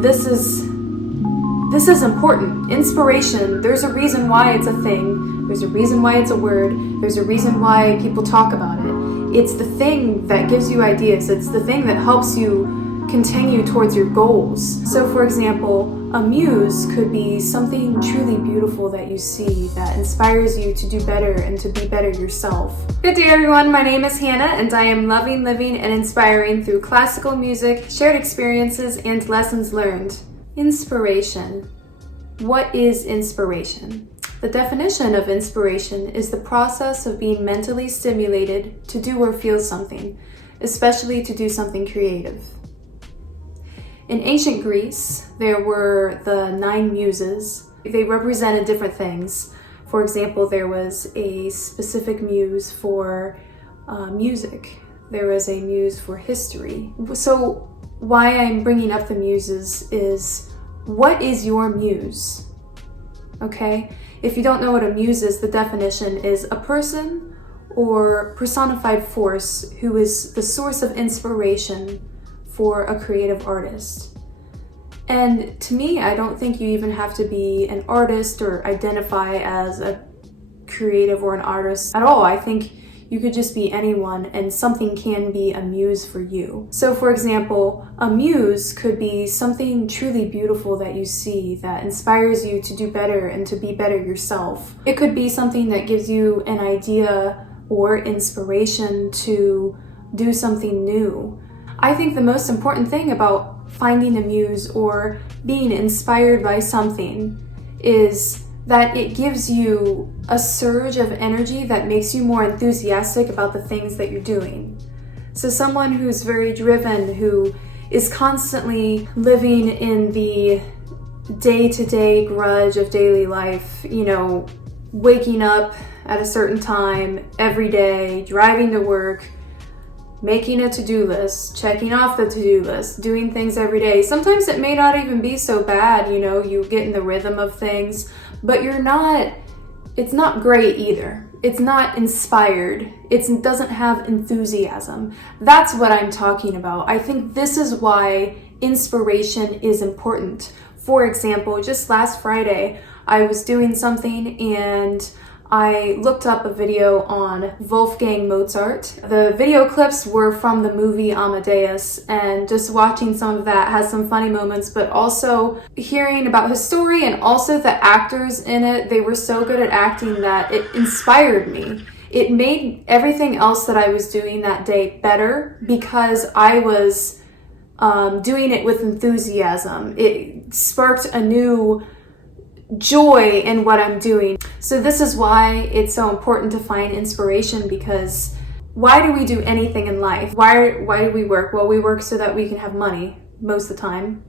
This is important. Inspiration, there's a reason why it's a thing. There's a reason why it's a word. There's a reason why people talk about it. It's the thing that gives you ideas. It's the thing that helps you continue towards your goals. So for example, a muse could be something truly beautiful that you see that inspires you to do better and to be better yourself. Good day everyone, my name is Hannah and I am loving, living, and inspiring through classical music, shared experiences, and lessons learned. Inspiration. What is inspiration? The definition of inspiration is the process of being mentally stimulated to do or feel something, especially to do something creative. In ancient Greece, there were the 9 muses. They represented different things. For example, there was a specific muse for music. There was a muse for history. So why I'm bringing up the muses is, what is your muse? Okay? If you don't know what a muse is, the definition is a person or personified force who is the source of inspiration for a creative artist. And to me, I don't think you even have to be an artist or identify as a creative or an artist at all. I think you could just be anyone and something can be a muse for you. So for example, a muse could be something truly beautiful that you see that inspires you to do better and to be better yourself. It could be something that gives you an idea or inspiration to do something new. I think the most important thing about finding a muse or being inspired by something is that it gives you a surge of energy that makes you more enthusiastic about the things that you're doing. So someone who's very driven, who is constantly living in the day-to-day grudge of daily life, waking up at a certain time every day, driving to work, making a to-do list, checking off the to-do list, doing things every day. Sometimes it may not even be so bad, you get in the rhythm of things, but it's not great either. It's not inspired. It doesn't have enthusiasm. That's what I'm talking about. I think this is why inspiration is important. For example, just last Friday, I was doing something and I looked up a video on Wolfgang Mozart. The video clips were from the movie Amadeus, and just watching some of that has some funny moments, but also hearing about his story and also the actors in it, they were so good at acting that it inspired me. It made everything else that I was doing that day better because I was doing it with enthusiasm. It sparked a new joy in what I'm doing. So this is why it's so important to find inspiration, because why do we do anything in life? Why do we work? Well, we work so that we can have money most of the time.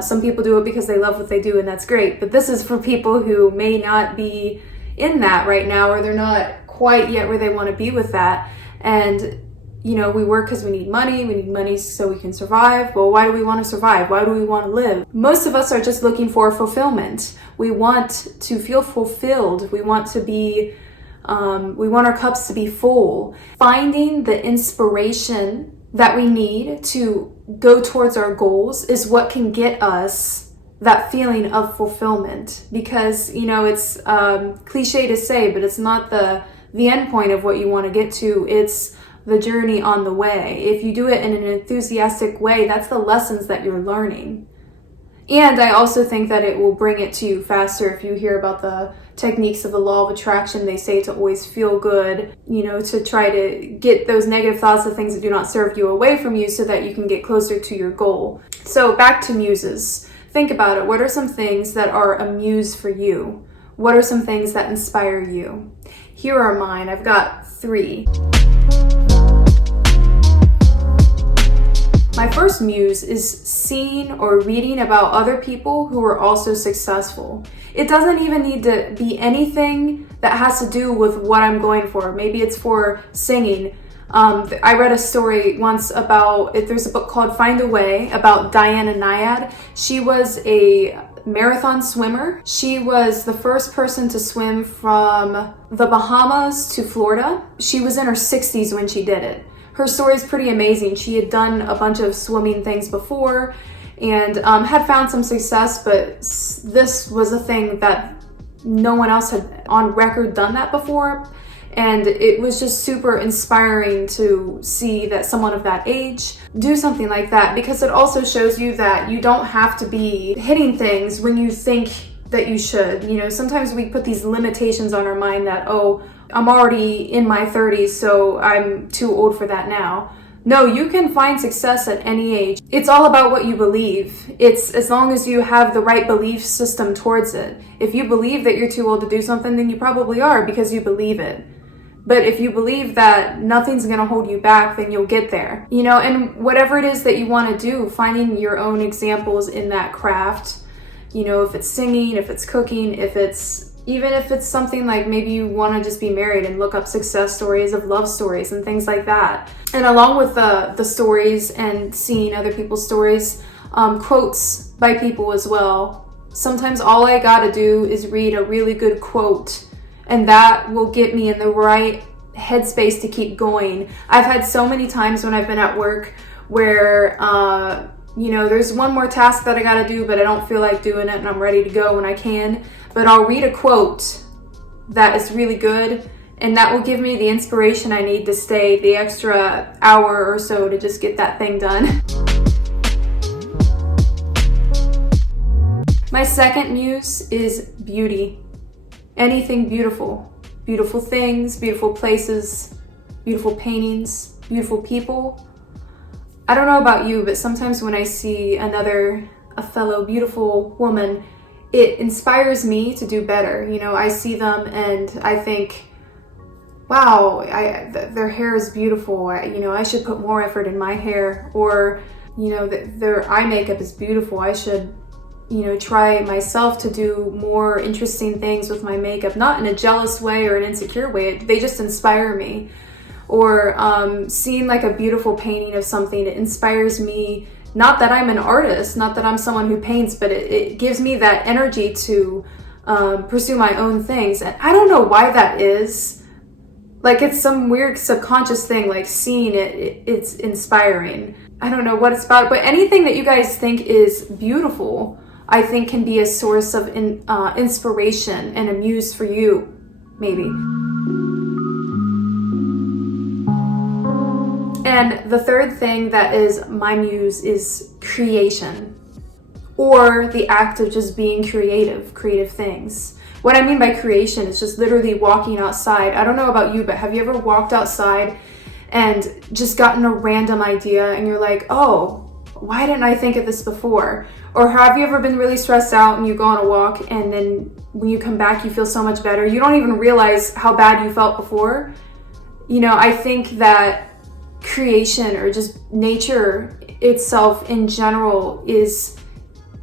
Some people do it because they love what they do, and that's great. But this is for people who may not be in that right now, or they're not quite yet where they want to be with that. And we work because we need money. We need money so we can survive. Well, why do we want to survive? Why do we want to live? Most of us are just looking for fulfillment. We want to feel fulfilled. We want to be, we want our cups to be full. Finding the inspiration that we need to go towards our goals is what can get us that feeling of fulfillment. Because, it's cliche to say, but it's not the end point of what you want to get to. It's the journey on the way. If you do it in an enthusiastic way, that's the lessons that you're learning. And I also think that it will bring it to you faster. If you hear about the techniques of the law of attraction, they say to always feel good, to try to get those negative thoughts of things that do not serve you away from you so that you can get closer to your goal. So back to muses. Think about it. What are some things that are a muse for you? What are some things that inspire you? Here are mine. I've got 3. My first muse is seeing or reading about other people who are also successful. It doesn't even need to be anything that has to do with what I'm going for. Maybe it's for singing. I read a story once about, there's a book called Find a Way about Diana Nyad. She was a marathon swimmer. She was the first person to swim from the Bahamas to Florida. She was in her 60s when she did it. Her story is pretty amazing. She had done a bunch of swimming things before, and had found some success, but this was a thing that no one else had on record done that before. And it was just super inspiring to see that someone of that age do something like that, because it also shows you that you don't have to be hitting things when you think that you should. You know, sometimes we put these limitations on our mind that, oh, I'm already in my 30s, so I'm too old for that now. No, you can find success at any age. It's all about what you believe. It's as long as you have the right belief system towards it. If you believe that you're too old to do something, then you probably are, because you believe it. But if you believe that nothing's going to hold you back, then you'll get there. You know, and whatever it is that you want to do, finding your own examples in that craft, you know, if it's singing, if it's cooking, even if it's something like maybe you want to just be married and look up success stories of love stories and things like that. And along with the stories and seeing other people's stories, quotes by people as well. Sometimes all I got to do is read a really good quote, and that will get me in the right headspace to keep going. I've had so many times when I've been at work where, you know, there's one more task that I gotta do, but I don't feel like doing it and I'm ready to go when I can. But I'll read a quote that is really good, and that will give me the inspiration I need to stay the extra hour or so to just get that thing done. My second muse is beauty. Anything beautiful. Beautiful things, beautiful places, beautiful paintings, beautiful people. I don't know about you, but sometimes when I see a fellow beautiful woman, it inspires me to do better. You know, I see them and I think, wow, their hair is beautiful. I should put more effort in my hair. Or, you know, their eye makeup is beautiful. I should, you know, try myself to do more interesting things with my makeup, not in a jealous way or an insecure way. They just inspire me. Or seeing like a beautiful painting of something, it inspires me. Not that I'm an artist, not that I'm someone who paints, but it gives me that energy to pursue my own things. And I don't know why that is. Like, it's some weird subconscious thing, like seeing it's inspiring. I don't know what it's about, but anything that you guys think is beautiful, I think can be a source of inspiration and a muse for you, maybe. And the third thing that is my muse is creation, or the act of just being creative things. What I mean by creation is just literally walking outside. I don't know about you, but have you ever walked outside and just gotten a random idea and you're like, oh, why didn't I think of this before? Or have you ever been really stressed out and you go on a walk and then when you come back you feel so much better? You don't even realize how bad you felt before. You know, I think that creation, or just nature itself in general, is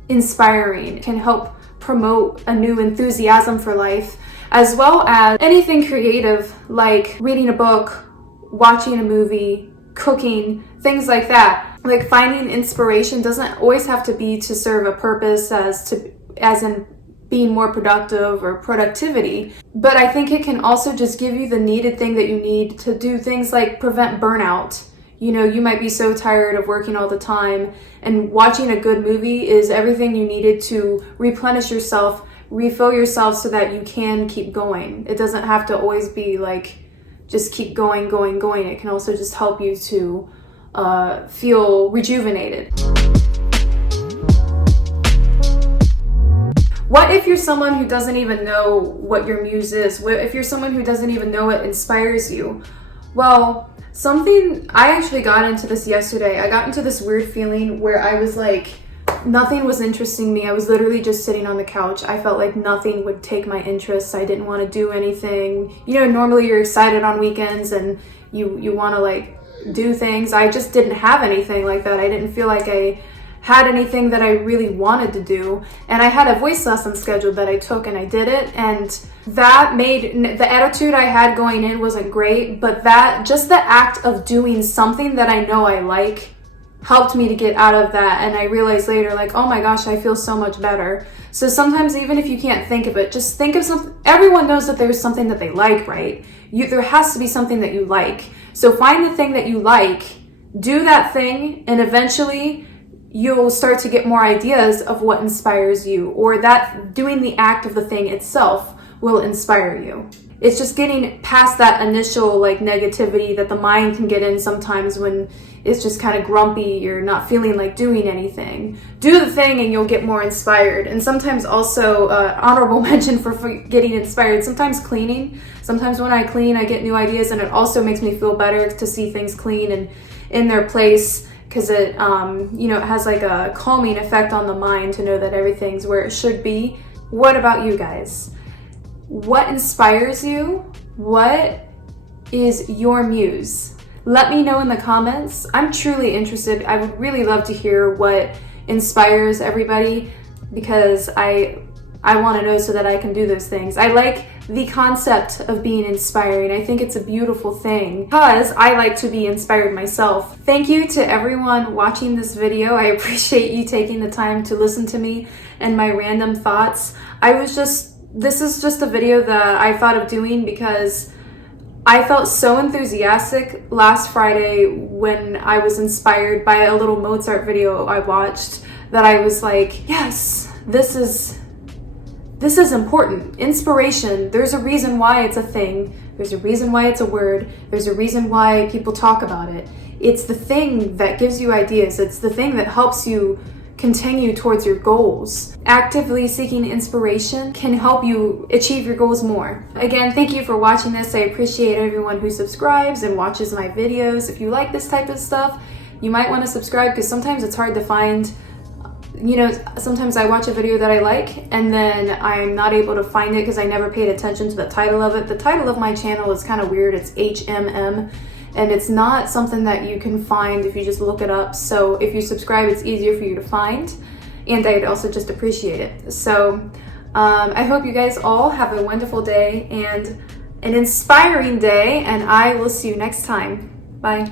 inspiring. It can help promote a new enthusiasm for life, as well as anything creative like reading a book, watching a movie, cooking, things like that. Like, finding inspiration doesn't always have to be to serve a purpose as in being more productive or productivity, but I think it can also just give you the needed thing that you need to do things like prevent burnout. You know, you might be so tired of working all the time, and watching a good movie is everything you needed to replenish yourself, refill yourself so that you can keep going. It doesn't have to always be like just keep going. It can also just help you to feel rejuvenated. What if you're someone who doesn't even know what your muse is? What if you're someone who doesn't even know what inspires you? Well, I actually got into this yesterday. I got into this weird feeling where I was like, nothing was interesting me. I was literally just sitting on the couch. I felt like nothing would take my interest. I didn't want to do anything. You know, normally you're excited on weekends and you want to like do things. I just didn't have anything like that. I didn't feel like I had anything that I really wanted to do. And I had a voice lesson scheduled that I took and I did it. And that made, the attitude I had going in wasn't great, but just the act of doing something that I know I like helped me to get out of that. And I realized later, like, oh my gosh, I feel so much better. So sometimes even if you can't think of it, just think of something. Everyone knows that there's something that they like, right? There has to be something that you like. So find the thing that you like, do that thing, and eventually you'll start to get more ideas of what inspires you, or that doing the act of the thing itself will inspire you. It's just getting past that initial like negativity that the mind can get in sometimes when it's just kind of grumpy, you're not feeling like doing anything. Do the thing and you'll get more inspired. And sometimes also, honorable mention for getting inspired, sometimes cleaning. Sometimes when I clean, I get new ideas, and it also makes me feel better to see things clean and in their place, because it, it has like a calming effect on the mind to know that everything's where it should be. What about you guys? What inspires you? What is your muse? Let me know in the comments. I'm truly interested. I would really love to hear what inspires everybody, because I want to know so that I can do those things. I like the concept of being inspiring. I think it's a beautiful thing because I like to be inspired myself. Thank you to everyone watching this video. I appreciate you taking the time to listen to me and my random thoughts. This is just a video that I thought of doing because I felt so enthusiastic last Friday when I was inspired by a little Mozart video I watched, that I was like, yes, this is important. Inspiration, there's a reason why it's a thing. There's a reason why it's a word. There's a reason why people talk about it. It's the thing that gives you ideas. It's the thing that helps you continue towards your goals. Actively seeking inspiration can help you achieve your goals more. Again, thank you for watching this. I appreciate everyone who subscribes and watches my videos. If you like this type of stuff, you might want to subscribe, because sometimes it's hard to find. Sometimes I watch a video that I like and then I'm not able to find it because I never paid attention to the title of it. The title of my channel is kind of weird. It's HMM, and it's not something that you can find if you just look it up. So if you subscribe, it's easier for you to find, and I'd also just appreciate it. So I hope you guys all have a wonderful day and an inspiring day, and I will see you next time. Bye.